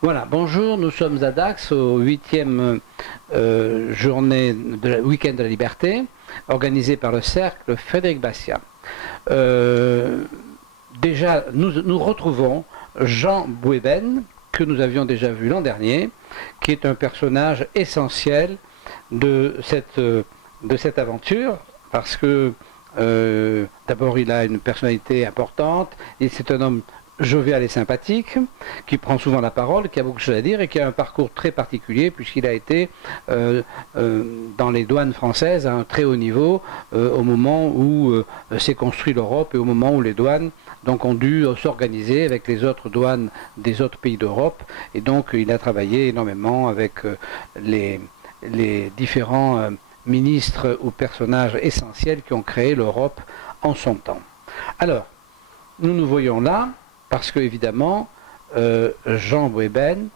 Voilà, bonjour, nous sommes à Dax au 8e journée de week-end de la liberté, organisée par le cercle Frédéric Bastiat. Déjà, nous retrouvons Jean Bouébène, que nous avions déjà vu l'an dernier, qui est un personnage essentiel de cette aventure, parce que d'abord il a une personnalité importante, et c'est un homme jovial et sympathique, qui prend souvent la parole, qui a beaucoup de choses à dire et qui a un parcours très particulier puisqu'il a été dans les douanes françaises à un très haut niveau au moment où s'est construit l'Europe et au moment où les douanes donc ont dû s'organiser avec les autres douanes des autres pays d'Europe, et donc il a travaillé énormément avec les différents ministres ou personnages essentiels qui ont créé l'Europe en son temps. Alors, nous voyons là parce que, évidemment, Jean Bouébène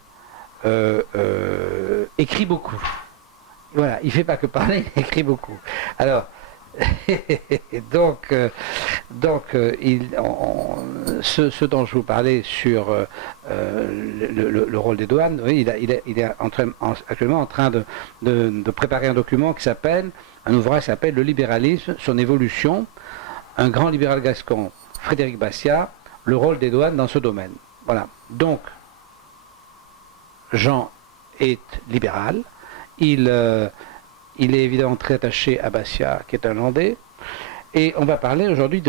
écrit beaucoup. Voilà, il ne fait pas que parler, il écrit beaucoup. Alors, ce dont je vous parlais sur le rôle des douanes, oui, il est actuellement en train de préparer un document qui s'appelle, un ouvrage qui s'appelle Le libéralisme, son évolution, un grand libéral gascon, Frédéric Bastiat, le rôle des douanes dans ce domaine. Voilà. Donc, Jean est libéral. Il est évidemment très attaché à Bastiat, qui est un Landais. Et on va parler aujourd'hui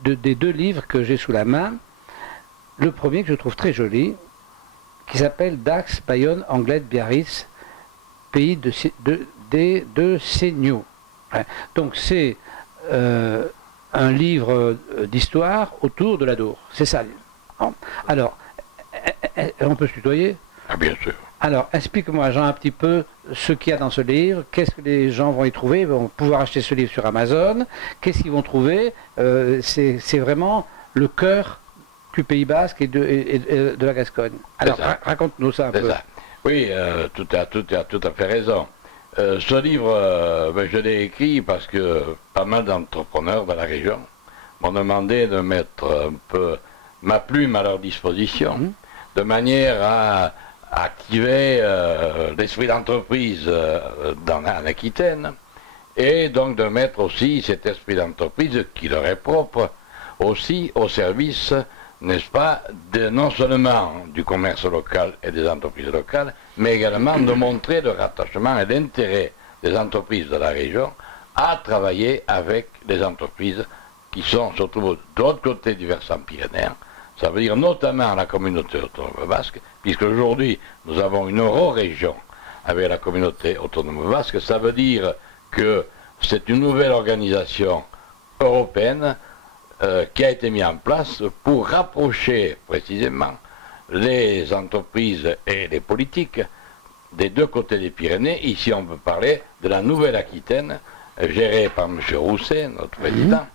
des deux livres que j'ai sous la main. Le premier que je trouve très joli, qui s'appelle Dax, Bayonne, Anglet, Biarritz, pays de Seignoux. Donc c'est un livre d'histoire autour de l'Adour. C'est ça. Alors, on peut se tutoyer? Ah, bien sûr. Alors, explique-moi, Jean, un petit peu ce qu'il y a dans ce livre. Qu'est-ce que les gens vont y trouver? Ils vont pouvoir acheter ce livre sur Amazon. Qu'est-ce qu'ils vont trouver? C'est vraiment le cœur du Pays Basque et de la Gascogne. Alors, raconte-nous ça un peu. Ça. Oui, tu as tout à fait raison. Ce livre, je l'ai écrit parce que pas mal d'entrepreneurs de la région m'ont demandé de mettre un peu ma plume à leur disposition, de manière à activer l'esprit d'entreprise en Aquitaine, et donc de mettre aussi cet esprit d'entreprise qui leur est propre aussi au service, n'est-ce pas, non seulement du commerce local et des entreprises locales, mais également de montrer le rattachement et l'intérêt des entreprises de la région à travailler avec les entreprises qui sont surtout de l'autre côté du versant pyrénéen. Ça veut dire notamment la communauté autonome basque, puisque aujourd'hui nous avons une euro-région avec la communauté autonome basque. Ça veut dire que c'est une nouvelle organisation européenne qui a été mise en place pour rapprocher précisément les entreprises et les politiques des deux côtés des Pyrénées. Ici on peut parler de la Nouvelle-Aquitaine, gérée par M. Rousset, notre président,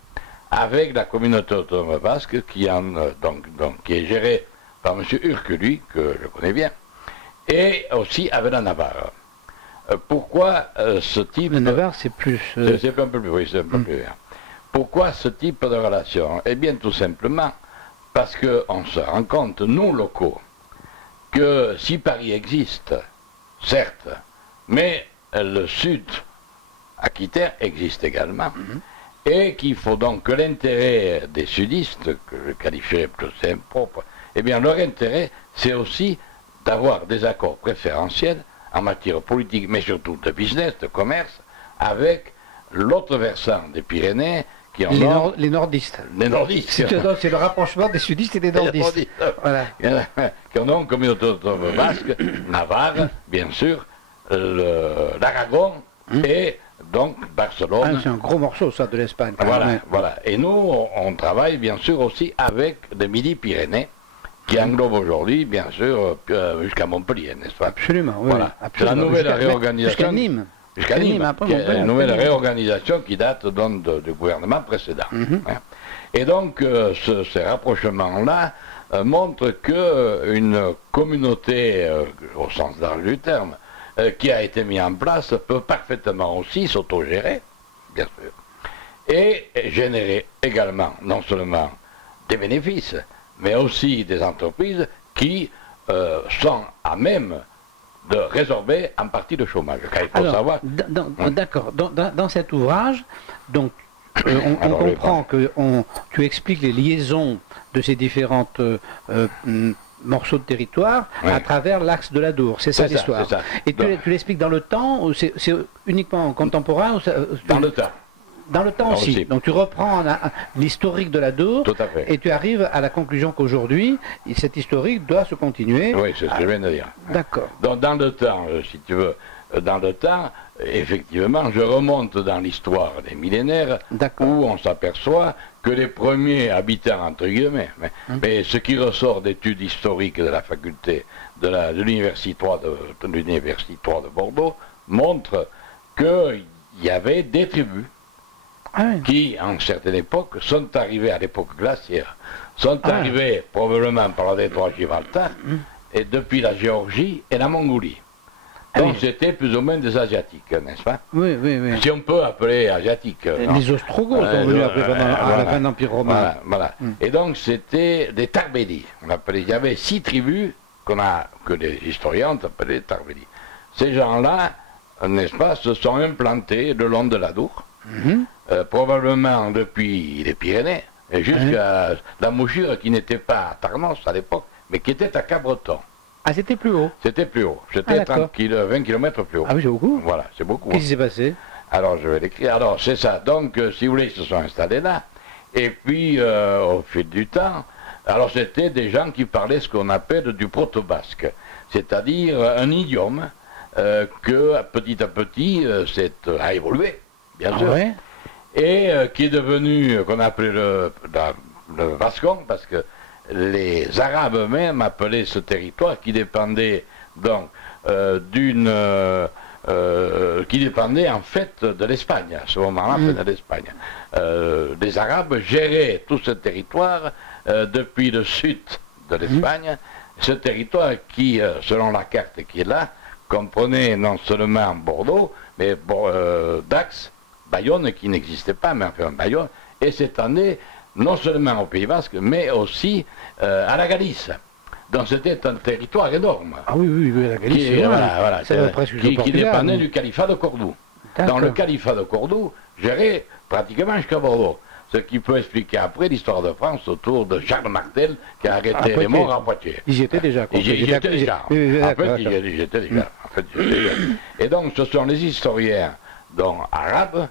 avec la communauté autonome basque qui est gérée par M. Urculu, que je connais bien, et aussi avec la Navarre. Pourquoi ce type... La Navarre, c'est plus... C'est un peu plus, oui, c'est un peu plus bien. Pourquoi ce type de relation? Eh bien, tout simplement parce qu'on se rend compte, nous, locaux, que si Paris existe, certes, mais le sud aquitain existe également, et qu'il faut donc que l'intérêt des sudistes, que je qualifierais plutôt impropre, eh bien, leur intérêt, c'est aussi d'avoir des accords préférentiels en matière politique, mais surtout de business, de commerce, avec l'autre versant des Pyrénées, qui en les nordistes. Les nordistes. C'est le rapprochement des sudistes et des nordistes. Voilà. Qui ont donc communauté autonome basque, Navarre, bien sûr, l'Aragon et donc Barcelone. C'est un gros morceau, ça, de l'Espagne. Voilà. Et nous, on travaille bien sûr aussi avec les Midi-Pyrénées, qui englobent aujourd'hui, bien sûr, jusqu'à Montpellier, n'est-ce pas? Absolument, oui. Voilà. C'est la nouvelle réorganisation. Jusqu'à Nîmes. Jusqu'à Nîmes, une nouvelle réorganisation qui date donc du gouvernement précédent. Et donc, ces rapprochements-là montrent qu'une communauté, au sens large du terme, qui a été mise en place, peut parfaitement aussi s'autogérer, bien sûr, et générer également, non seulement des bénéfices, mais aussi des entreprises qui sont à même de résorber en partie le chômage. Car il faut savoir... D'accord. Dans cet ouvrage, donc, on comprend que tu expliques les liaisons de ces différentes morceaux de territoire à travers l'axe de l'Adour. C'est ça l'histoire. Et tu l'expliques dans le temps, ou c'est uniquement contemporain ou dans le temps. Dans le temps aussi. Donc tu reprends l'historique de l'Adour et tu arrives à la conclusion qu'aujourd'hui, cet historique doit se continuer. Oui, c'est ce que je viens de dire. D'accord. Donc dans le temps, si tu veux, dans le temps, effectivement, je remonte dans l'histoire des millénaires où on s'aperçoit que les premiers habitants, entre guillemets, mais ce qui ressort d'études historiques de la faculté de l'Université de Bordeaux montre qu'il y avait des tribus qui, en certaines époques, sont arrivés à l'époque glaciaire, sont arrivés probablement par le détroit de Gibraltar, et depuis la Géorgie et la Mongolie. Donc c'était plus ou moins des Asiatiques, n'est-ce pas? Oui. Si on peut appeler Asiatiques. Les Ostrogoths sont venus après à la fin de l'Empire romain. Voilà. Et donc c'était des Tarbélis. Il y avait 6 tribus que les historiens ont appelées Tarbélis. Ces gens-là, n'est-ce pas, se sont implantés le long de l'Adour. Probablement depuis les Pyrénées, jusqu'à la mouchure qui n'était pas à Tarnos à l'époque, mais qui était à Cabreton. Ah, c'était plus haut? C'était plus haut. C'était 20 km plus haut. Ah oui, c'est beaucoup? Voilà, c'est beaucoup. Qu'est-ce qui s'est passé? Alors, je vais l'écrire. Alors, c'est ça. Donc, si vous voulez, ils se sont installés là. Et puis, au fil du temps, alors c'était des gens qui parlaient ce qu'on appelle du proto-basque, c'est-à-dire un idiome que, petit à petit, a évolué, bien sûr. Et qui est devenu, qu'on appelait le Vascon, parce que les Arabes eux-mêmes appelaient ce territoire qui dépendait donc qui dépendait en fait de l'Espagne, à ce moment-là, de l'Espagne. Les Arabes géraient tout ce territoire depuis le sud de l'Espagne, ce territoire qui, selon la carte qui est là, comprenait non seulement Bordeaux, mais Dax, Bayonne qui n'existait pas, mais enfin Bayonne, et s'étendait non seulement au Pays Basque, mais aussi à la Galice. Donc c'était un territoire énorme. Ah oui, la Galice, qui dépendait du califat de Cordoue. Dans le califat de Cordoue, gérait pratiquement jusqu'à Bordeaux. Ce qui peut expliquer après l'histoire de France autour de Charles Martel qui a arrêté les morts à Poitiers. Ils y étaient déjà. Ils y étaient déjà. En fait, et donc ce sont les historiens arabes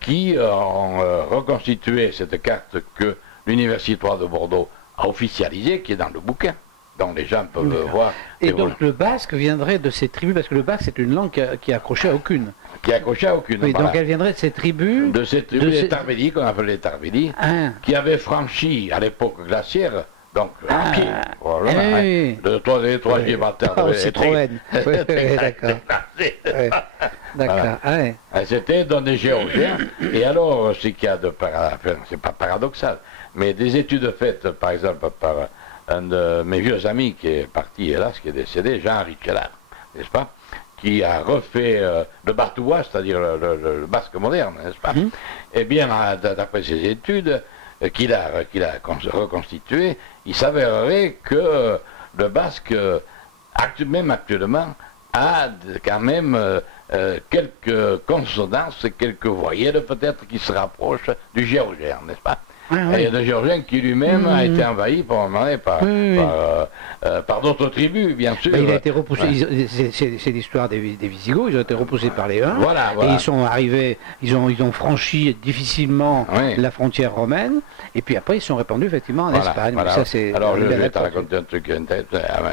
qui ont reconstitué cette carte que l'Université de Bordeaux a officialisée, qui est dans le bouquin, dont les gens peuvent voir. Et donc le basque viendrait de ces tribus, parce que le basque c'est une langue qui est accrochée à aucune. Qui est accrochée à aucune. Oui, voilà. Donc elle viendrait de ces tribus. De ces tribus, les Tarbélis, qu'on appelait les Tarbélis, qui avaient franchi à l'époque glaciaire, donc à pied, le 3 Gibraltar. Citroën. D'accord. D'accord. C'était dans des géorgiens. Et alors, ce qu'il y a de c'est pas paradoxal, mais des études faites, par exemple, par un de mes vieux amis qui est parti, hélas, qui est décédé, Jean Richelard, n'est-ce pas, qui a refait le barthoua, c'est-à-dire le basque moderne, n'est-ce pas? Eh bien, d'après ses études qu'il a reconstituées, il s'avérerait que le basque, même actuellement, a quand même quelques consonances, quelques voyelles peut-être qui se rapprochent du géorgien, n'est-ce pas? Et le géorgien qui lui-même a été envahi par d'autres tribus, bien sûr. Il a été repoussé, c'est l'histoire des Visigoths, ils ont été repoussés par les Huns, et ils sont arrivés, ils ont franchi difficilement la frontière romaine, et puis après ils sont répandus effectivement en Espagne. Ça, alors je vais te raconter un truc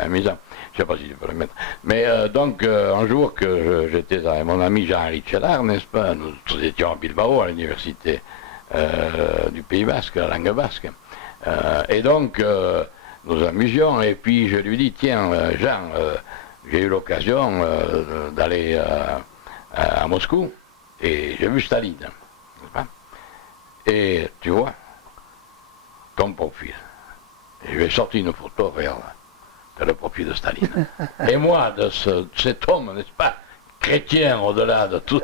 amusant, je ne sais pas si tu peux le mettre. Mais donc un jour que j'étais avec mon ami Jean-Henri Tchelard, n'est-ce pas, nous étions à Bilbao, à l'université du Pays Basque, la langue basque. Et donc, nous amusions, et puis je lui dis, tiens, Jean, j'ai eu l'occasion d'aller à Moscou, et j'ai vu Staline. Et tu vois, ton profil. Et je lui ai sorti une photo, regarde, de le profil de Staline. Et moi, de cet homme, n'est-ce pas, chrétien au-delà de tout,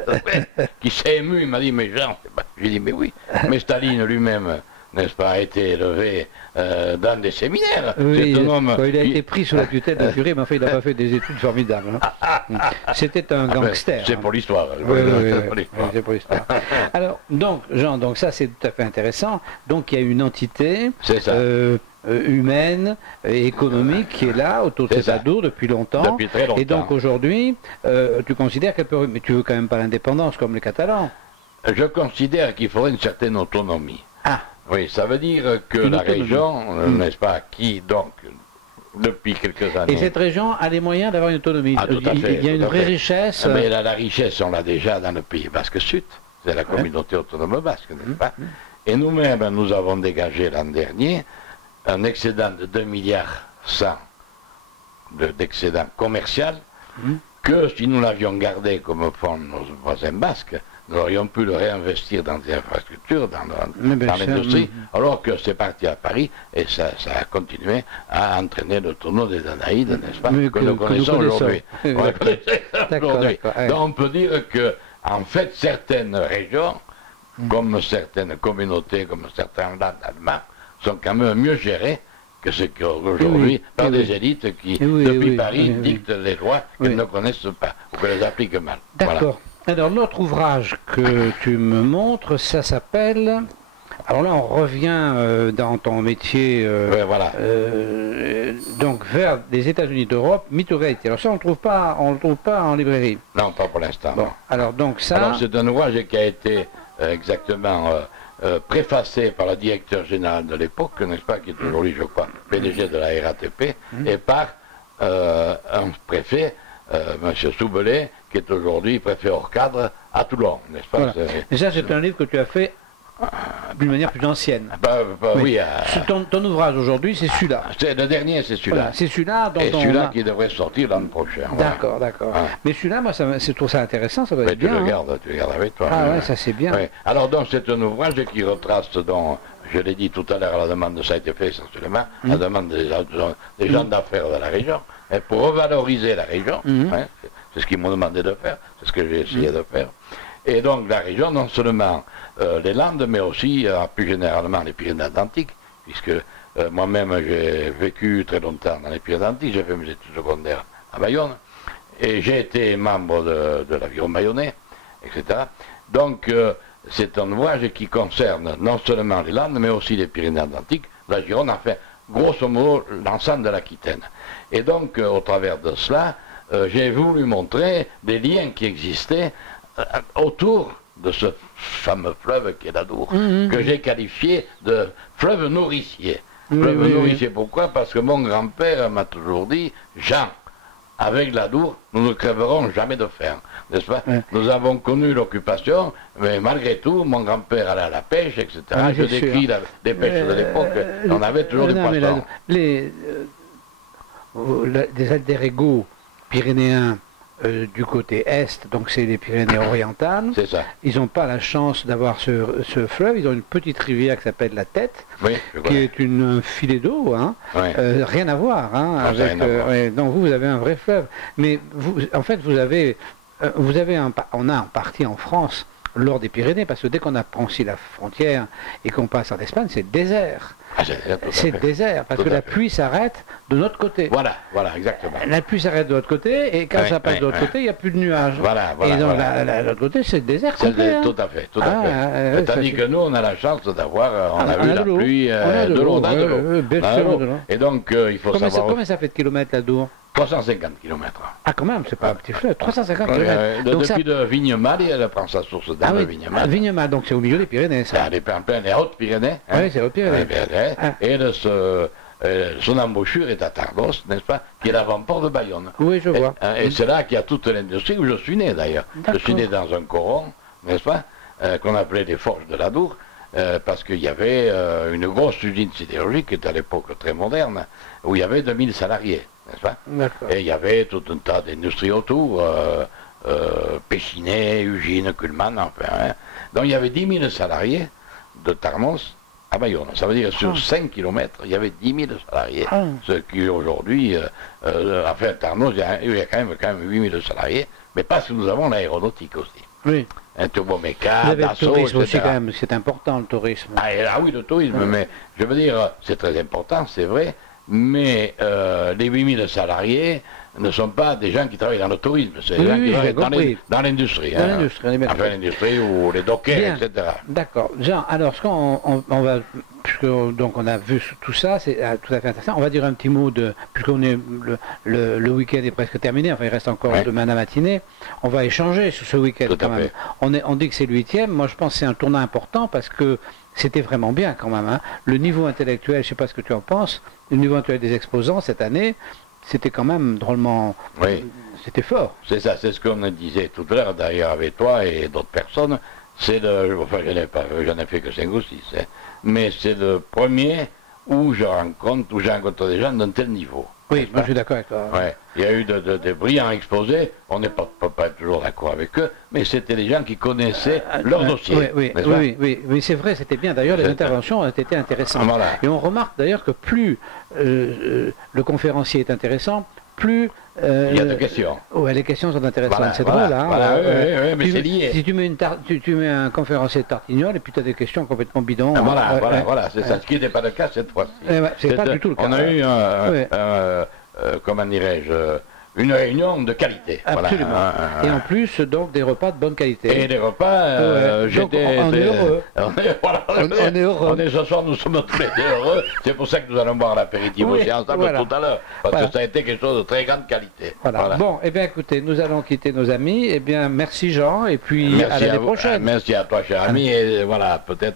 qui s'est ému, il m'a dit, mais Jean, j'ai dit, mais oui, mais Staline lui-même n'est-ce pas, a été élevé dans des séminaires. Oui, c'est un homme il a qui- été pris sous la tutelle du curé, mais enfin, il n'a pas fait des études formidables. Hein. C'était un gangster. C'est hein. pour l'histoire. Oui, C'est pour l'histoire. c'est pour l'histoire. Alors, donc, Jean, donc ça c'est tout à fait intéressant. Donc il y a une entité C'est ça. humaine et économique qui est là autour de C'est cette ça. Adour depuis longtemps. Depuis très longtemps. Et donc aujourd'hui, tu considères qu'elle peut... Mais tu veux quand même pas l'indépendance comme les Catalans. Je considère qu'il faudrait une certaine autonomie. Ah, Oui, ça veut dire que Une la autonomie. région, n'est-ce pas, qui donc, depuis quelques années... et cette région a les moyens d'avoir une autonomie. Ah, tout à fait, Il y a tout une à vraie fait. richesse. Mais la richesse, on l'a déjà dans le Pays Basque Sud. C'est la communauté autonome basque, n'est-ce pas? Et nous-mêmes, nous avons dégagé l'an dernier un excédent de 2 milliards 100 d'excédent commercial que si nous l'avions gardé comme font nos voisins basques, nous aurions pu le réinvestir dans des infrastructures, Mais bien dans sûr, l'industrie, alors que c'est parti à Paris et ça a continué à entraîner le tournoi des Danaïdes, n'est-ce pas, Mais que que nous nous connaissons connaissons. aujourd'hui. Oui, On le d'accord. connaissait D'accord, aujourd'hui. d'accord, ouais. Donc on peut dire que, en fait, certaines régions, comme certaines communautés, comme certains landes allemands, sont quand même mieux gérées que ce qu'aujourd'hui, Oui, par oui, des oui. élites qui, Oui, depuis oui, Paris, oui, oui. dictent les lois qu'elles Oui. ne connaissent pas, ou qu'elles appliquent mal. Voilà. D'accord. Alors l'autre ouvrage que tu me montres, ça s'appelle... Alors là, on revient dans ton métier, Ouais, voilà. donc vers les États-Unis d'Europe, mythe ou réalité. Alors ça, on ne le trouve pas en librairie. Non, pas pour l'instant. Bon, non. alors donc ça... Alors c'est un ouvrage qui a été exactement préfacé par le directeur général de l'époque, n'est-ce pas, qui est aujourd'hui, je crois, PDG de la RATP, et par un préfet, M. Soubelet, qui est aujourd'hui préfet hors cadre à Toulon, n'est-ce pas? Voilà. Et ça, c'est un livre que tu as fait d'une manière plus ancienne. Oui, Ton ouvrage aujourd'hui, c'est celui-là. le dernier, c'est celui-là. Voilà, c'est celui-là dont Et on celui-là a- qui devrait sortir l'an prochain. voilà. D'accord, d'accord. Ouais. Mais celui-là, moi, je trouve ça intéressant, ça doit Mais être tu bien. le hein. gardes, tu le gardes avec toi. Ah ouais, ça c'est bien. Ouais. Alors donc c'est un ouvrage qui retrace, dont je l'ai dit tout à l'heure, à la demande, ça a été fait essentiellement, à la demande des gens d'affaires de la région, et pour revaloriser la région, hein, c'est ce qu'ils m'ont demandé de faire, c'est ce que j'ai essayé de faire. Et donc la région, non seulement les Landes, mais aussi plus généralement les Pyrénées-Atlantiques, puisque moi-même j'ai vécu très longtemps dans les Pyrénées-Atlantiques, j'ai fait mes études secondaires à Bayonne, et j'ai été membre de l'aviron bayonnais, etc. Donc c'est un ouvrage qui concerne non seulement les Landes, mais aussi les Pyrénées-Atlantiques, la Gironde, enfin, grosso modo, l'ensemble de l'Aquitaine. Et donc, au travers de cela, j'ai voulu montrer des liens qui existaient autour de ce fameux fleuve qui est l'Adour, que j'ai qualifié de fleuve nourricier. Oui, Fleuve oui, oui. nourricier, pourquoi? Parce que mon grand-père m'a toujours dit, Jean, avec l'Adour, nous ne crèverons jamais de faim, n'est-ce pas? Ouais. Nous avons connu l'occupation, mais malgré tout, mon grand-père allait à la pêche, etc. Ah, Je c'est sûr. décris les pêches de l'époque, on avait toujours des non, mais poissons. Des égaux pyrénéens du côté est, donc c'est les Pyrénées orientales, C'est ça. ils n'ont pas la chance d'avoir ce fleuve, ils ont une petite rivière qui s'appelle la Tête, Oui, je qui connais. est un filet d'eau, hein, Ouais. rien à voir, hein, ça n'a avec, rien à voir. ouais, donc vous avez un vrai fleuve. Mais vous, en fait, on a en partie en France, lors des Pyrénées, parce que dès qu'on a franchi la frontière et qu'on passe en Espagne, c'est désert. Ah, tout à C'est fait. désert, parce Tout que à la fait. pluie s'arrête de notre côté. Voilà, exactement. La pluie s'arrête de l'autre côté, et quand Ouais, ça passe ouais, de l'autre ouais. côté, il n'y a plus de nuages. Voilà, et donc voilà. l'autre côté, c'est le désert C'est complet. hein. tout à fait, tout Ah, à fait. Tandis ça, que nous, on a la chance d'avoir, on a on eu a la de l'eau. pluie, On a de de l'eau, l'eau, on a de l'eau. bien On a sûr, de de l'eau. Et donc, il faut savoir, Combien ça fait de kilomètres la Dour 350 km. Ah, quand même, c'est pas un petit fleuve, 350 kilomètres. Donc Depuis ça- de Vignemale, elle prend sa source dans Ah le oui, Vignemale. Vignemale, donc c'est au milieu des Pyrénées, ça. Elle est en plein les Hautes-Pyrénées. Oui, c'est Hautes-Pyrénées. Les Pyrénées. Ah. Et son embouchure est à Tardos, n'est-ce pas, qui est l'avant-port de Bayonne. Oui, je vois. Et c'est là qu'il y a toute l'industrie où je suis né d'ailleurs. Je suis né dans un coron, n'est-ce pas, qu'on appelait les forges de l'Adour, parce qu'il y avait une grosse usine sidérurgique qui était à l'époque très moderne, où il y avait 2000 salariés, n'est-ce pas? D'accord. Et il y avait tout un tas d'industries autour, Péchinet, Ugine, Kuhlmann, enfin. Hein. Donc il y avait 10 000 salariés de Tarmos à Bayonne. Ça veut dire sur 5 km, il y avait 10 000 salariés. Ah. Ce qui aujourd'hui, enfin Tarmos, il y a quand même 8 000 salariés, mais parce que nous avons l'aéronautique aussi. Oui. un turboméca, Vous avez le Dassault, tourisme aussi etc. quand même, c'est important le tourisme. Ah oui, le tourisme, mais je veux dire, c'est très important, c'est vrai, mais les 8000 salariés ne sont pas des gens qui travaillent dans le tourisme, c'est des gens qui travaillent dans l'industrie. Dans l'industrie, on est bien enfin, l'industrie ou les dockers, etc. D'accord. Jean, alors, ce qu'on va, puisque donc on a vu tout ça, c'est tout à fait intéressant. On va dire un petit mot de, puisqu'on est le week-end est presque terminé, enfin il reste encore demain la matinée. On va échanger sur ce week-end quand même. On dit que c'est le 8e. Moi, je pense que c'est un tournant important parce que c'était vraiment bien quand même. Hein. Le niveau intellectuel, je ne sais pas ce que tu en penses, le niveau intellectuel des exposants cette année, c'était quand même drôlement... Oui. C'était fort. C'est ça, c'est ce qu'on disait tout à l'heure, d'ailleurs, avec toi et d'autres personnes. C'est le... Enfin, j'en ai fait que 5 ou 6. Hein, mais c'est le premier où j'ai rencontré des gens d'un tel niveau. Oui, moi je suis d'accord avec toi. Ouais. Il y a eu de brillants exposés, on n'est pas être toujours d'accord avec eux, mais c'était des gens qui connaissaient leur dossier. Oui, c'est vrai, c'était bien. D'ailleurs, les interventions ont été intéressantes. Voilà. Et on remarque d'ailleurs que plus le conférencier est intéressant, plus... il y a des questions. Ouais, les questions sont intéressantes, voilà, c'est drôle. Hein, oui, mais c'est lié. Si tu mets, un conférencier de Tartignol et puis tu as des questions complètement bidons. Voilà, c'est ça. Ce qui n'était pas le cas cette fois-ci. C'est pas du tout le cas. On a eu, comment dirais-je, une réunion de qualité. Absolument. Voilà. Et en plus, donc, des repas de bonne qualité. Et des repas, j'étais... On est heureux. On est heureux. Ce soir, nous sommes tous les deux heureux. C'est pour ça que nous allons boire l'apéritif aussi ensemble tout à l'heure. Parce que ça a été quelque chose de très grande qualité. Voilà. Bon, eh bien, écoutez, nous allons quitter nos amis. Eh bien, merci Jean, et puis à l'année prochaine. Merci à toi, cher ami, et voilà, peut-être